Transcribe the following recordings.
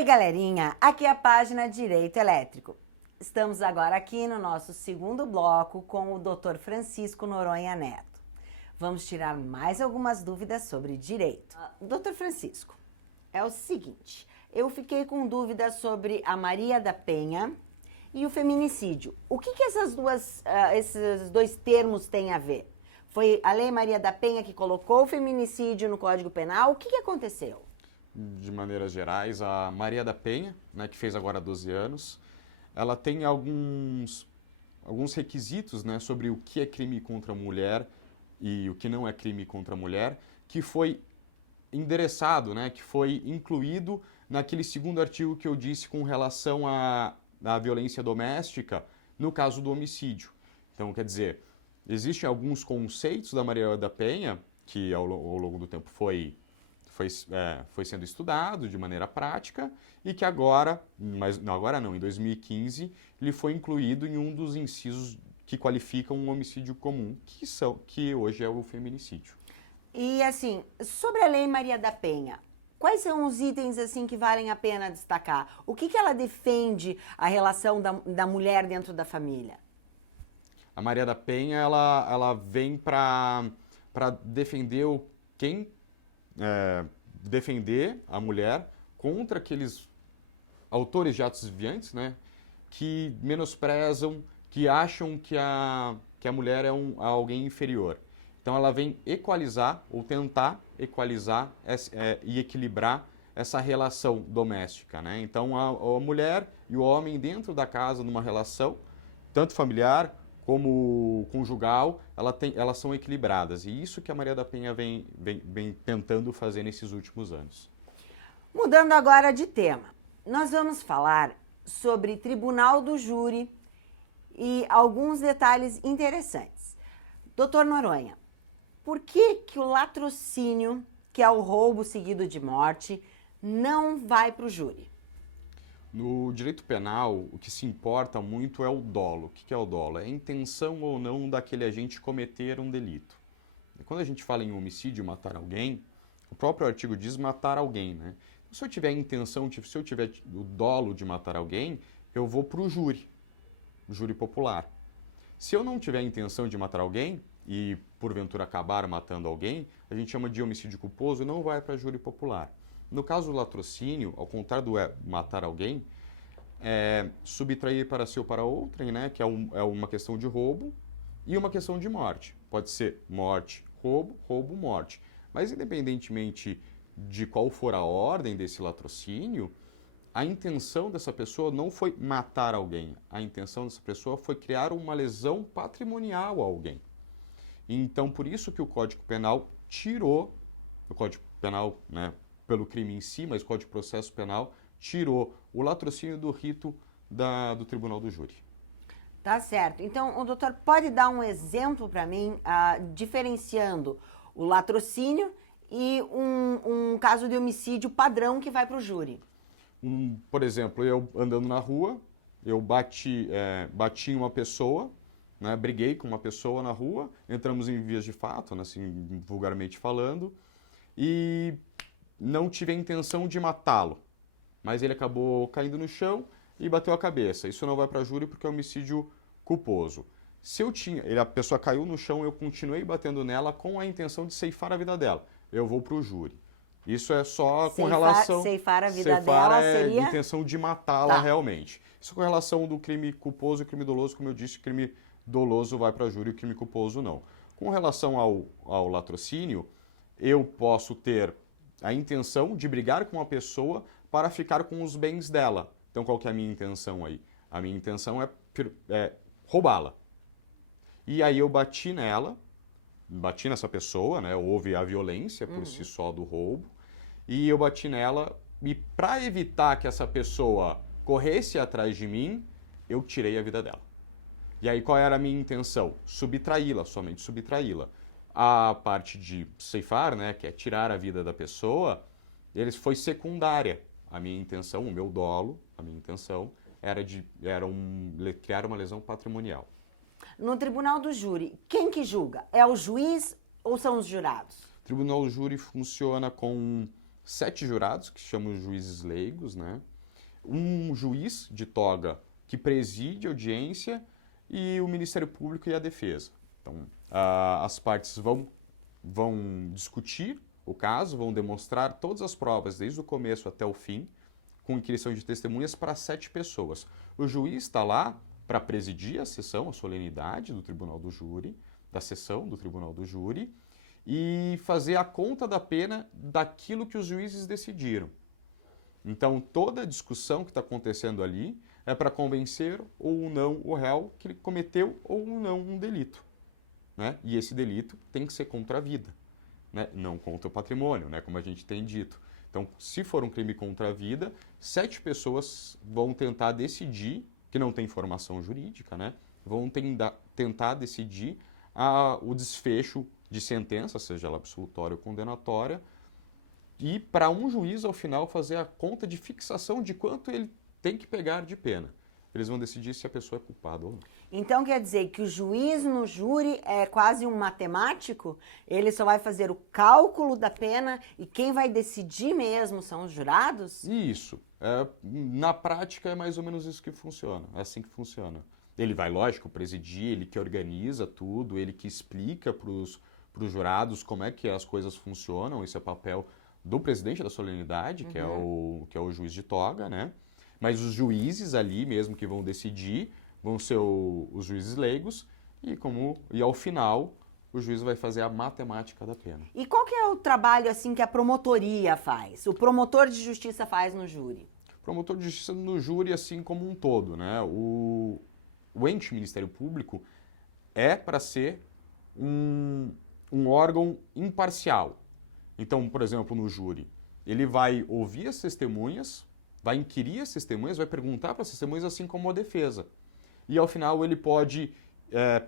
Oi, galerinha! Aqui é a página Direito Elétrico. Estamos agora aqui no nosso segundo bloco com o Dr. Francisco Noronha Neto. Vamos tirar mais algumas dúvidas sobre direito. Dr. Francisco, é o seguinte, eu fiquei com dúvidas sobre a Maria da Penha e o feminicídio. O que esses dois termos têm a ver? Foi a Lei Maria da Penha que colocou o feminicídio no Código Penal? O que aconteceu? De maneiras gerais, a Maria da Penha, né, que fez agora 12 anos, ela tem alguns requisitos, né, sobre o que é crime contra a mulher e o que não é crime contra a mulher, que foi endereçado, né, que foi incluído naquele segundo artigo que eu disse com relação à violência doméstica, no caso do homicídio. Então, quer dizer, existem alguns conceitos da Maria da Penha, que ao longo do tempo foi sendo estudado de maneira prática e que agora, em 2015, ele foi incluído em um dos incisos que qualificam um homicídio comum, que hoje é o feminicídio. E assim, sobre a Lei Maria da Penha, quais são os itens assim que valem a pena destacar? O que ela defende a relação da mulher dentro da família? A Maria da Penha, ela vem para defender defender a mulher contra aqueles autores de atos desviantes, né, que menosprezam, que acham que a mulher é alguém inferior. Então ela vem equalizar, ou tentar equalizar e equilibrar essa relação doméstica, né? Então a mulher e o homem dentro da casa, numa relação, tanto familiar como conjugal, elas são equilibradas. E isso que a Maria da Penha vem tentando fazer nesses últimos anos. Mudando agora de tema, nós vamos falar sobre Tribunal do Júri e alguns detalhes interessantes. Doutor Noronha, por que o latrocínio, que é o roubo seguido de morte, não vai para o júri? No direito penal, o que se importa muito é o dolo. O que é o dolo? É a intenção ou não daquele agente cometer um delito. E quando a gente fala em homicídio, matar alguém, o próprio artigo diz matar alguém, né? Se eu tiver a intenção, se eu tiver o dolo de matar alguém, eu vou para o júri popular. Se eu não tiver a intenção de matar alguém e porventura acabar matando alguém, a gente chama de homicídio culposo e não vai para júri popular. No caso do latrocínio, ao contrário do matar alguém, é subtrair para si ou para outrem, né, que é uma questão de roubo e uma questão de morte. Pode ser morte, roubo, roubo, morte. Mas independentemente de qual for a ordem desse latrocínio, a intenção dessa pessoa não foi matar alguém. A intenção dessa pessoa foi criar uma lesão patrimonial a alguém. Então, por isso que o Código Penal tirou, o Código Penal, né, pelo crime em si, mas o Código de Processo Penal tirou o latrocínio do rito do Tribunal do Júri. Tá certo. Então, o doutor pode dar um exemplo para mim, diferenciando o latrocínio e um caso de homicídio padrão que vai para o júri? Por exemplo, eu andando na rua, eu bati em uma pessoa, né, briguei com uma pessoa na rua, entramos em vias de fato, né, assim, vulgarmente falando, e não tive a intenção de matá-lo, mas ele acabou caindo no chão e bateu a cabeça. Isso não vai para júri porque é homicídio culposo. Se a pessoa caiu no chão, eu continuei batendo nela com a intenção de ceifar a vida dela. Eu vou para o júri. Isso é só com relação... Ceifar a vida dela seria... a intenção de matá-la realmente. Isso com relação do crime culposo e crime doloso, como eu disse, o crime doloso vai para júri e o crime culposo não. Com relação ao latrocínio, eu posso ter a intenção de brigar com a pessoa para ficar com os bens dela. Então, qual que é a minha intenção aí? A minha intenção é roubá-la. E aí eu bati nessa pessoa, né? Houve a violência por si só do roubo, e eu bati nela, e para evitar que essa pessoa corresse atrás de mim, eu tirei a vida dela. E aí qual era a minha intenção? Subtraí-la, somente subtraí-la. A parte de ceifar, né, que é tirar a vida da pessoa, foi secundária. A minha intenção, o meu dolo, a minha intenção era criar uma lesão patrimonial. No Tribunal do Júri, quem que julga? É o juiz ou são os jurados? O Tribunal do Júri funciona com 7 jurados, que chamam juízes leigos, né? um juiz de toga que preside a audiência e o Ministério Público e a defesa. Então, as partes vão discutir o caso, vão demonstrar todas as provas, desde o começo até o fim, com inquirição de testemunhas para 7 pessoas. O juiz está lá para presidir a sessão, a solenidade do Tribunal do Júri, da sessão do Tribunal do Júri, e fazer a conta da pena daquilo que os juízes decidiram. Então, toda a discussão que está acontecendo ali é para convencer ou não o réu que ele cometeu ou não um delito. Né? E esse delito tem que ser contra a vida, né? Não contra o patrimônio, né? Como a gente tem dito. Então, se for um crime contra a vida, 7 pessoas vão tentar decidir, que não tem formação jurídica, né? Vão tentar decidir o desfecho de sentença, seja ela absolutória ou condenatória, e para um juiz, ao final, fazer a conta de fixação de quanto ele tem que pegar de pena. Eles vão decidir se a pessoa é culpada ou não. Então quer dizer que o juiz no júri é quase um matemático? Ele só vai fazer o cálculo da pena e quem vai decidir mesmo são os jurados? Isso. Na prática é mais ou menos isso que funciona. É assim que funciona. Ele vai, lógico, presidir, ele que organiza tudo, ele que explica para os jurados como é que as coisas funcionam. Esse é o papel do presidente da solenidade, que é o juiz de toga, né? Mas os juízes ali mesmo que vão decidir vão ser os juízes leigos e ao final o juiz vai fazer a matemática da pena. E qual que é o trabalho assim que a promotoria faz? O promotor de justiça faz no júri? O promotor de justiça no júri assim como um todo, né? O ente Ministério Público é para ser um órgão imparcial. Então, por exemplo, no júri, ele vai ouvir as testemunhas, vai inquirir as testemunhas, vai perguntar para as testemunhas, assim como a defesa. E ao final ele pode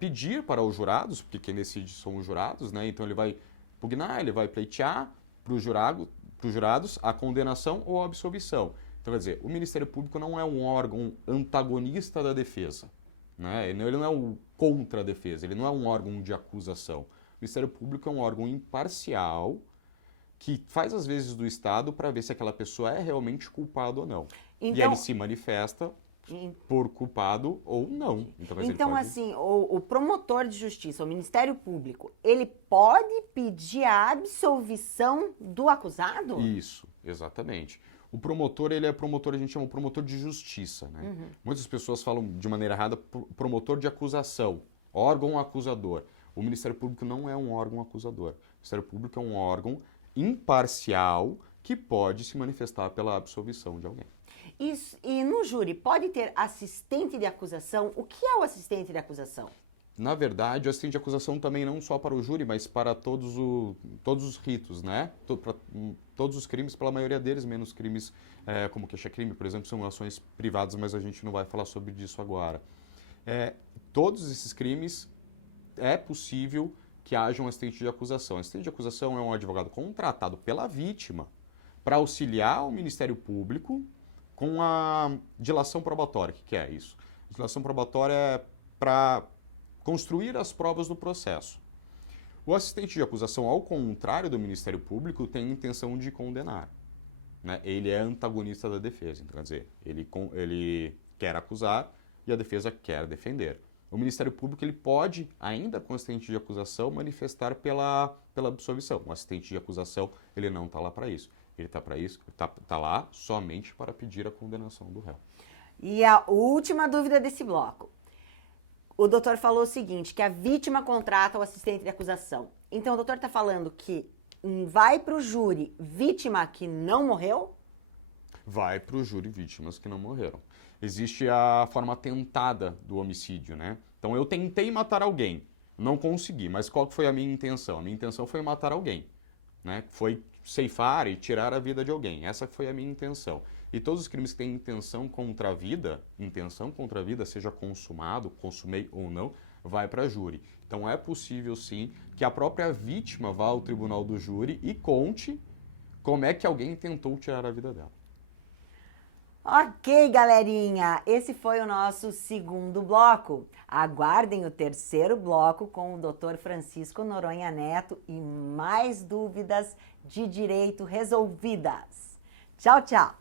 pedir para os jurados, porque quem decide são os jurados, né? Então ele vai pugnar, ele vai pleitear para os jurados a condenação ou a absolvição. Então quer dizer, o Ministério Público não é um órgão antagonista da defesa, né? Ele não é o contra a defesa, ele não é um órgão de acusação. O Ministério Público é um órgão imparcial que faz às vezes do Estado para ver se aquela pessoa é realmente culpada ou não. Então, e ele se manifesta por culpado ou não. Então assim, o promotor de justiça, o Ministério Público, ele pode pedir a absolvição do acusado? Isso, exatamente. O promotor, ele é promotor, a gente chama de promotor de justiça, né? Muitas pessoas falam de maneira errada promotor de acusação, órgão acusador. O Ministério Público não é um órgão acusador. O Ministério Público é um órgão imparcial que pode se manifestar pela absolvição de alguém. Isso, e no júri pode ter assistente de acusação? O que é o assistente de acusação? Na verdade, o assistente de acusação também não só para o júri, mas para todos os ritos, né? Para todos os crimes, pela maioria deles, menos crimes como queixa-crime, por exemplo, são ações privadas, mas a gente não vai falar sobre isso agora. Todos esses crimes é possível que haja um assistente de acusação. O assistente de acusação é um advogado contratado pela vítima para auxiliar o Ministério Público com a dilação probatória. O que é isso? A dilação probatória é para construir as provas do processo. O assistente de acusação, ao contrário do Ministério Público, tem a intenção de condenar, né? Ele é antagonista da defesa, então, quer dizer, ele quer acusar e a defesa quer defender. O Ministério Público ele pode, ainda com o assistente de acusação, manifestar pela absolvição. O assistente de acusação ele não está lá para isso. Ele está para isso, está lá somente para pedir a condenação do réu. E a última dúvida desse bloco. O doutor falou o seguinte, que a vítima contrata o assistente de acusação. Então o doutor está falando que vai para o júri vítima que não morreu? Vai para o júri vítimas que não morreram. Existe a forma tentada do homicídio, né? Então eu tentei matar alguém, não consegui, mas qual foi a minha intenção? A minha intenção foi matar alguém, né? Foi ceifar e tirar a vida de alguém. Essa foi a minha intenção. E todos os crimes que têm intenção contra a vida, seja consumado, consumei ou não, vai para júri. Então é possível sim que a própria vítima vá ao tribunal do júri e conte como é que alguém tentou tirar a vida dela. Ok, galerinha, esse foi o nosso segundo bloco. Aguardem o terceiro bloco com o Dr. Francisco Noronha Neto e mais dúvidas de direito resolvidas. Tchau, tchau!